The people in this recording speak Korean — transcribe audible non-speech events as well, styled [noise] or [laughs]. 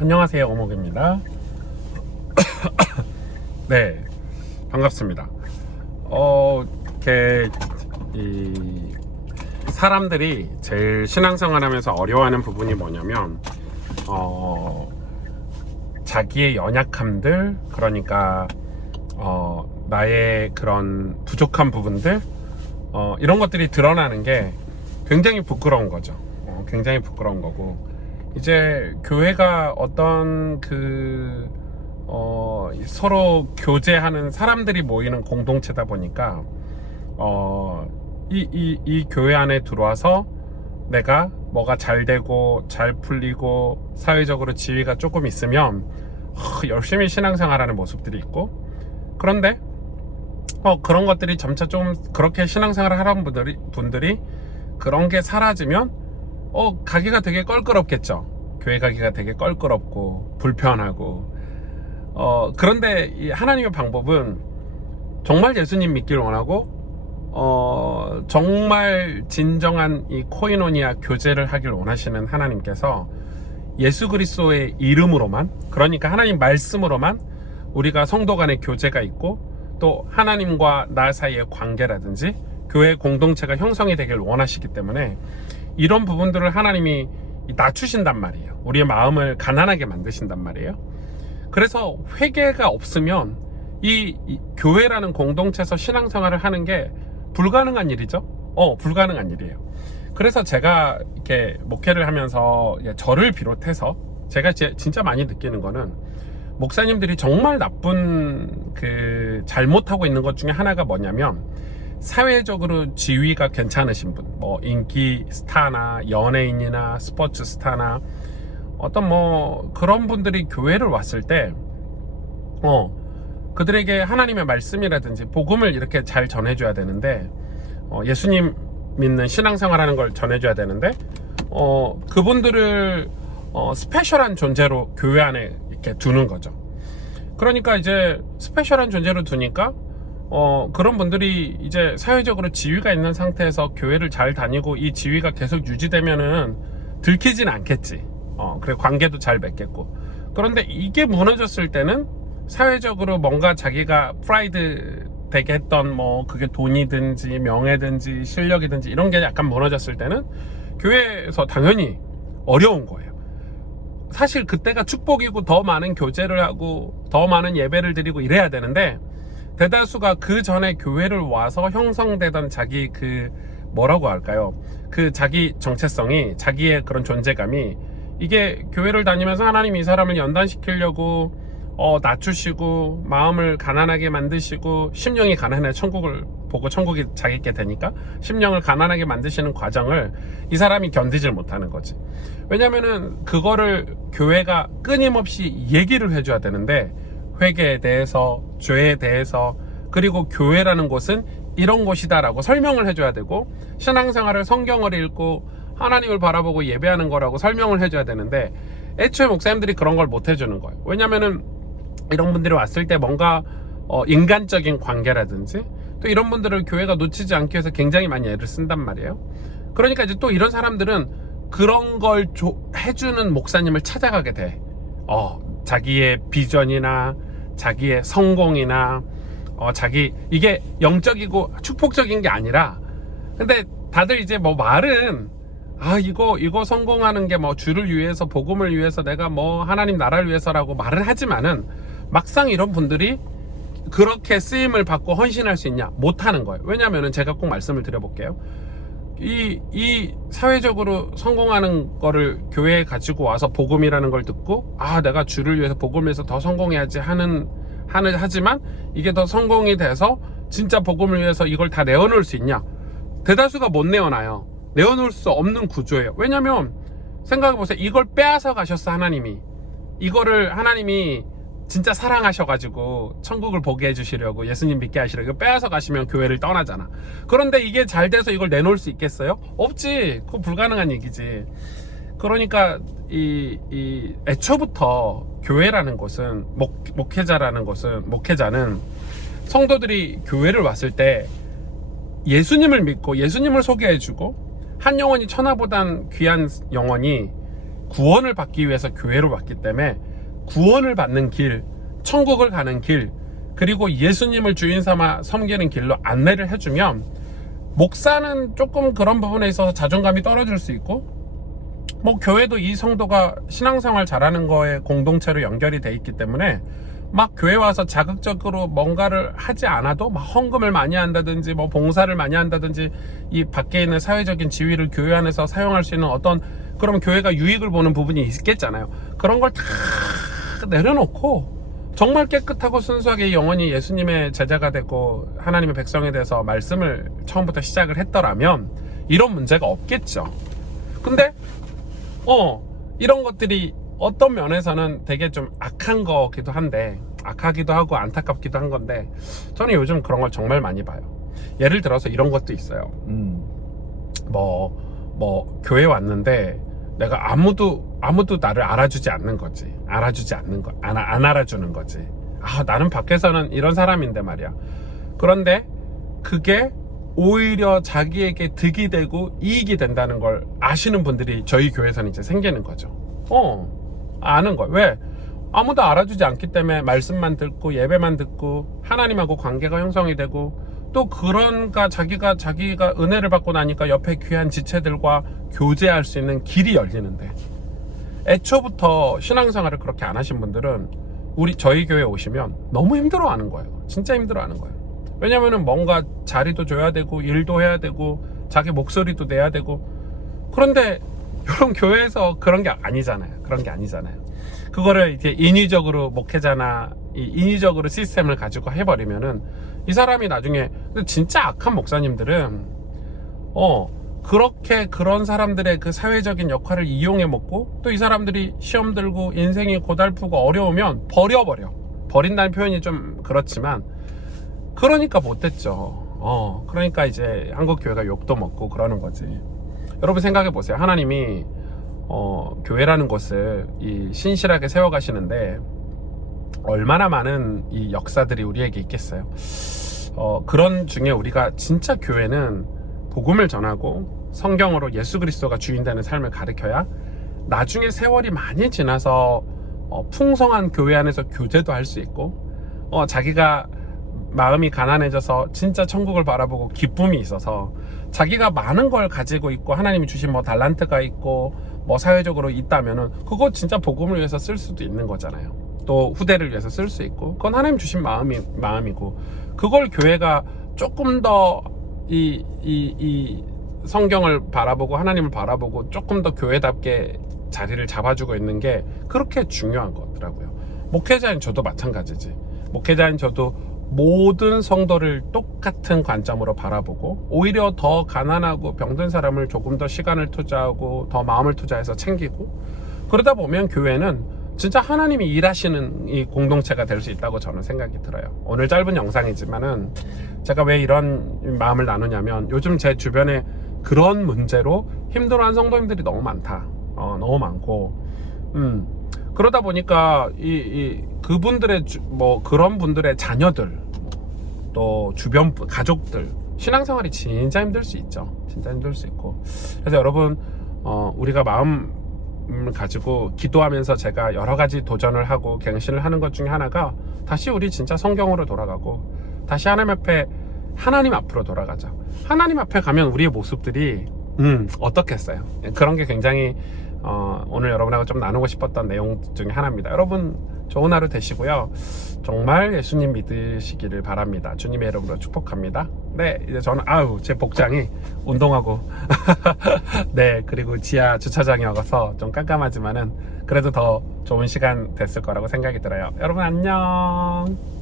안녕하세요 오목입니다. [coughs] 네 반갑습니다. 어 이렇게 이 사람들이 제일 신앙생활 하면서 어려워하는 부분이 뭐냐면 어 자기의 연약함들 그러니까 어 나의 그런 부족한 부분들 어 이런 것들이 드러나는 게 굉장히 부끄러운 거죠. 어, 굉장히 부끄러운 거고 이제 교회가 어떤 그, 어, 서로 교제하는 사람들이 모이는 공동체다 보니까, 어, 이, 이, 이 교회 안에 들어와서 내가 뭐가 잘 되고, 잘 풀리고, 사회적으로 지위가 조금 있으면, 어, 열심히 신앙생활하는 모습들이 있고, 그런데, 어, 그런 것들이 점차 좀 그렇게 신앙생활을 하는 분들이, 분들이 그런 게 사라지면, 어, 가기가 되게 껄끄럽겠죠. 교회 가기가 되게 껄끄럽고, 불편하고. 어, 그런데 이 하나님의 방법은 정말 예수님 믿길 원하고, 어, 정말 진정한 이 코이노니아 교제를 하길 원하시는 하나님께서 예수 그리스도의 이름으로만, 그러니까 하나님 말씀으로만 우리가 성도 간의 교제가 있고, 또 하나님과 나 사이의 관계라든지, 교회 공동체가 형성이 되길 원하시기 때문에 이런 부분들을 하나님이 낮추신단 말이에요. 우리의 마음을 가난하게 만드신단 말이에요. 그래서 회개가 없으면 이, 이 교회라는 공동체에서 신앙생활을 하는 게 불가능한 일이죠. 어, 불가능한 일이에요. 그래서 제가 이렇게 목회를 하면서 저를 비롯해서 제가 제- 진짜 많이 느끼는 거는 목사님들이 정말 나쁜 그 잘못하고 있는 것 중에 하나가 뭐냐면 사회적으로 지위가 괜찮으신 분, 뭐 인기 스타나 연예인이나 스포츠 스타나 어떤 뭐 그런 분들이 교회를 왔을 때, 어, 그들에게 하나님의 말씀이라든지 복음을 이렇게 잘 전해줘야 되는데, 어, 예수님 믿는 신앙생활하는 걸 전해줘야 되는데, 어, 그분들을 어, 스페셜한 존재로 교회 안에 이렇게 두는 거죠. 그러니까 이제 스페셜한 존재로 두니까 어, 그런 분들이 이제 사회적으로 지위가 있는 상태에서 교회를 잘 다니고 이 지위가 계속 유지되면은 들키진 않겠지. 어, 그래 관계도 잘 맺겠고. 그런데 이게 무너졌을 때는 사회적으로 뭔가 자기가 프라이드 되게 했던 뭐 그게 돈이든지 명예든지 실력이든지 이런 게 약간 무너졌을 때는 교회에서 당연히 어려운 거예요. 사실 그때가 축복이고 더 많은 교제를 하고 더 많은 예배를 드리고 이래야 되는데 대다수가 그 전에 교회를 와서 형성되던 자기 그 뭐라고 할까요? 그 자기 정체성이 자기의 그런 존재감이 이게 교회를 다니면서 하나님 이 사람을 연단시키려고 어, 낮추시고 마음을 가난하게 만드시고 심령이 가난해 천국을 보고 천국이 자기께 되니까 심령을 가난하게 만드시는 과정을 이 사람이 견디질 못하는 거지. 왜냐면은 그거를 교회가 끊임없이 얘기를 해줘야 되는데 회개에 대해서 죄에 대해서 그리고 교회라는 곳은 이런 곳이다라고 설명을 해줘야 되고 신앙생활을 성경을 읽고 하나님을 바라보고 예배하는 거라고 설명을 해줘야 되는데 애초에 목사님들이 그런 걸 못 해주는 거예요. 왜냐면은 이런 분들이 왔을 때 뭔가 어, 인간적인 관계라든지 또 이런 분들을 교회가 놓치지 않기 위해서 굉장히 많이 애를 쓴단 말이에요. 그러니까 이제 또 이런 사람들은 그런 걸 조- 해주는 목사님을 찾아가게 돼. 어, 자기의 비전이나 자기의 성공이나 어, 자기 이게 영적이고 축복적인 게 아니라 근데 다들 이제 뭐 말은 아 이거 이거 성공하는 게 뭐 주를 위해서 복음을 위해서 내가 뭐 하나님 나라를 위해서라고 말을 하지만은 막상 이런 분들이 그렇게 쓰임을 받고 헌신할 수 있냐? 못하는 거예요. 왜냐면은 제가 꼭 말씀을 드려볼게요 이, 이 사회적으로 성공하는 거를 교회에 가지고 와서 복음이라는 걸 듣고 아 내가 주를 위해서 복음에서 더 성공해야지 하는 하는 하지만 이게 더 성공이 돼서 진짜 복음을 위해서 이걸 다 내어놓을 수 있냐? 대다수가 못 내어놔요. 내어놓을 수 없는 구조예요. 왜냐면 생각해보세요. 이걸 빼앗아 가셨어 하나님이. 이거를 하나님이 진짜 사랑하셔가지고 천국을 보게 해주시려고 예수님 믿게 하시려고 빼앗아 가시면 교회를 떠나잖아. 그런데 이게 잘 돼서 이걸 내놓을 수 있겠어요? 없지. 그거 불가능한 얘기지. 그러니까 이, 이 애초부터 교회라는 것은 목, 목회자라는 것은 목회자는 성도들이 교회를 왔을 때 예수님을 믿고 예수님을 소개해주고 한 영혼이 천하보단 귀한 영혼이 구원을 받기 위해서 교회로 왔기 때문에 구원을 받는 길, 천국을 가는 길, 그리고 예수님을 주인 삼아 섬기는 길로 안내를 해주면 목사는 조금 그런 부분에 있어서 자존감이 떨어질 수 있고 뭐 교회도 이 성도가 신앙생활 잘하는 거에 공동체로 연결이 돼 있기 때문에 막 교회 와서 자극적으로 뭔가를 하지 않아도 막 헌금을 많이 한다든지 뭐 봉사를 많이 한다든지 이 밖에 있는 사회적인 지위를 교회 안에서 사용할 수 있는 어떤 그럼 교회가 유익을 보는 부분이 있겠잖아요. 그런 걸 다 내려놓고 정말 깨끗하고 순수하게 영원히 예수님의 제자가 되고 하나님의 백성에 대해서 말씀을 처음부터 시작을 했더라면 이런 문제가 없겠죠. 근데 어 이런 것들이 어떤 면에서는 되게 좀 악한 거기도 한데 악하기도 하고 안타깝기도 한 건데 저는 요즘 그런 걸 정말 많이 봐요. 예를 들어서 이런 것도 있어요. 음. 뭐, 뭐, 교회 왔는데 내가 아무도, 아무도 나를 알아주지 않는 거지. 알아주지 않는 거, 안, 안 알아주는 거지. 아, 나는 밖에서는 이런 사람인데 말이야. 그런데 그게 오히려 자기에게 득이 되고 이익이 된다는 걸 아시는 분들이 저희 교회에서는 이제 생기는 거죠. 어, 아는 거예요. 왜? 아무도 알아주지 않기 때문에 말씀만 듣고 예배만 듣고 하나님하고 관계가 형성이 되고 또 그런가 자기가 자기가 은혜를 받고 나니까 옆에 귀한 지체들과 교제할 수 있는 길이 열리는데 애초부터 신앙생활을 그렇게 안 하신 분들은 우리 저희 교회 오시면 너무 힘들어하는 거예요. 진짜 힘들어하는 거예요. 왜냐면은 뭔가 자리도 줘야 되고 일도 해야 되고 자기 목소리도 내야 되고 그런데 [laughs] 여러분 교회에서 그런 게 아니잖아요. 그런 게 아니잖아요. 그거를 이제 인위적으로 목회자나 이 인위적으로 시스템을 가지고 해버리면은 이 사람이 나중에 진짜 악한 목사님들은 어 그렇게 그런 사람들의 그 사회적인 역할을 이용해 먹고 또 이 사람들이 시험 들고 인생이 고달프고 어려우면 버려버려. 버린다는 표현이 좀 그렇지만 그러니까 못됐죠. 어 그러니까 이제 한국 교회가 욕도 먹고 그러는 거지. 여러분 생각해 보세요. 하나님이 어 교회라는 곳을 이 신실하게 세워가시는데 얼마나 많은 이 역사들이 우리에게 있겠어요. 어, 그런 중에 우리가 진짜 교회는 복음을 전하고 성경으로 예수 그리스도가 주인 되는 삶을 가르쳐야 나중에 세월이 많이 지나서 어, 풍성한 교회 안에서 교제도 할 수 있고 어, 자기가 마음이 가난해져서 진짜 천국을 바라보고 기쁨이 있어서 자기가 많은 걸 가지고 있고 하나님이 주신 뭐 달란트가 있고 뭐 사회적으로 있다면은 그거 진짜 복음을 위해서 쓸 수도 있는 거잖아요. 또 후대를 위해서 쓸 수 있고 그건 하나님 주신 마음이 마음이고 그걸 교회가 조금 더 이 이 이 성경을 바라보고 하나님을 바라보고 조금 더 교회답게 자리를 잡아주고 있는 게 그렇게 중요한 거더라고요. 목회자인 저도 마찬가지지. 목회자인 저도 모든 성도를 똑같은 관점으로 바라보고 오히려 더 가난하고 병든 사람을 조금 더 시간을 투자하고 더 마음을 투자해서 챙기고 그러다 보면 교회는 진짜 하나님이 일하시는 이 공동체가 될 수 있다고 저는 생각이 들어요. 오늘 짧은 영상이지만은 제가 왜 이런 마음을 나누냐면 요즘 제 주변에 그런 문제로 힘들어하는 성도님들이 너무 많다. 어, 너무 많고, 음 그러다 보니까 이, 이 그분들의 주, 뭐 그런 분들의 자녀들 또 주변 분- 가족들 신앙생활이 진짜 힘들 수 있죠. 진짜 힘들 수 있고 그래서 여러분 어, 우리가 마음 을 가지고 기도하면서 제가 여러 가지 도전을 하고 갱신을 하는 것 중에 하나가 다시 우리 진짜 성경으로 돌아가고 다시 하나님 앞에 하나님 앞으로 돌아가자. 하나님 앞에 가면 우리의 모습들이 음 어떻겠어요? 그런 게 굉장히 어, 오늘 여러분하고 좀 나누고 싶었던 내용 중에 하나입니다. 여러분 좋은 하루 되시고요. 정말 예수님 믿으시기를 바랍니다. 주님의 이름으로 축복합니다. 네, 이제 저는 아우 제 복장이 운동하고 [laughs] 네 그리고 지하 주차장이어서 좀 깜깜하지만은 그래도 더 좋은 시간 됐을 거라고 생각이 들어요. 여러분 안녕.